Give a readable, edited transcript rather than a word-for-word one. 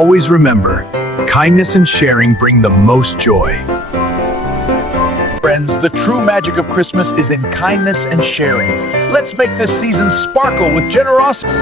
always remember, kindness and sharing bring the most joy. Friends, the true magic of Christmas is in kindness and sharing. Let's make this season sparkle with generosity.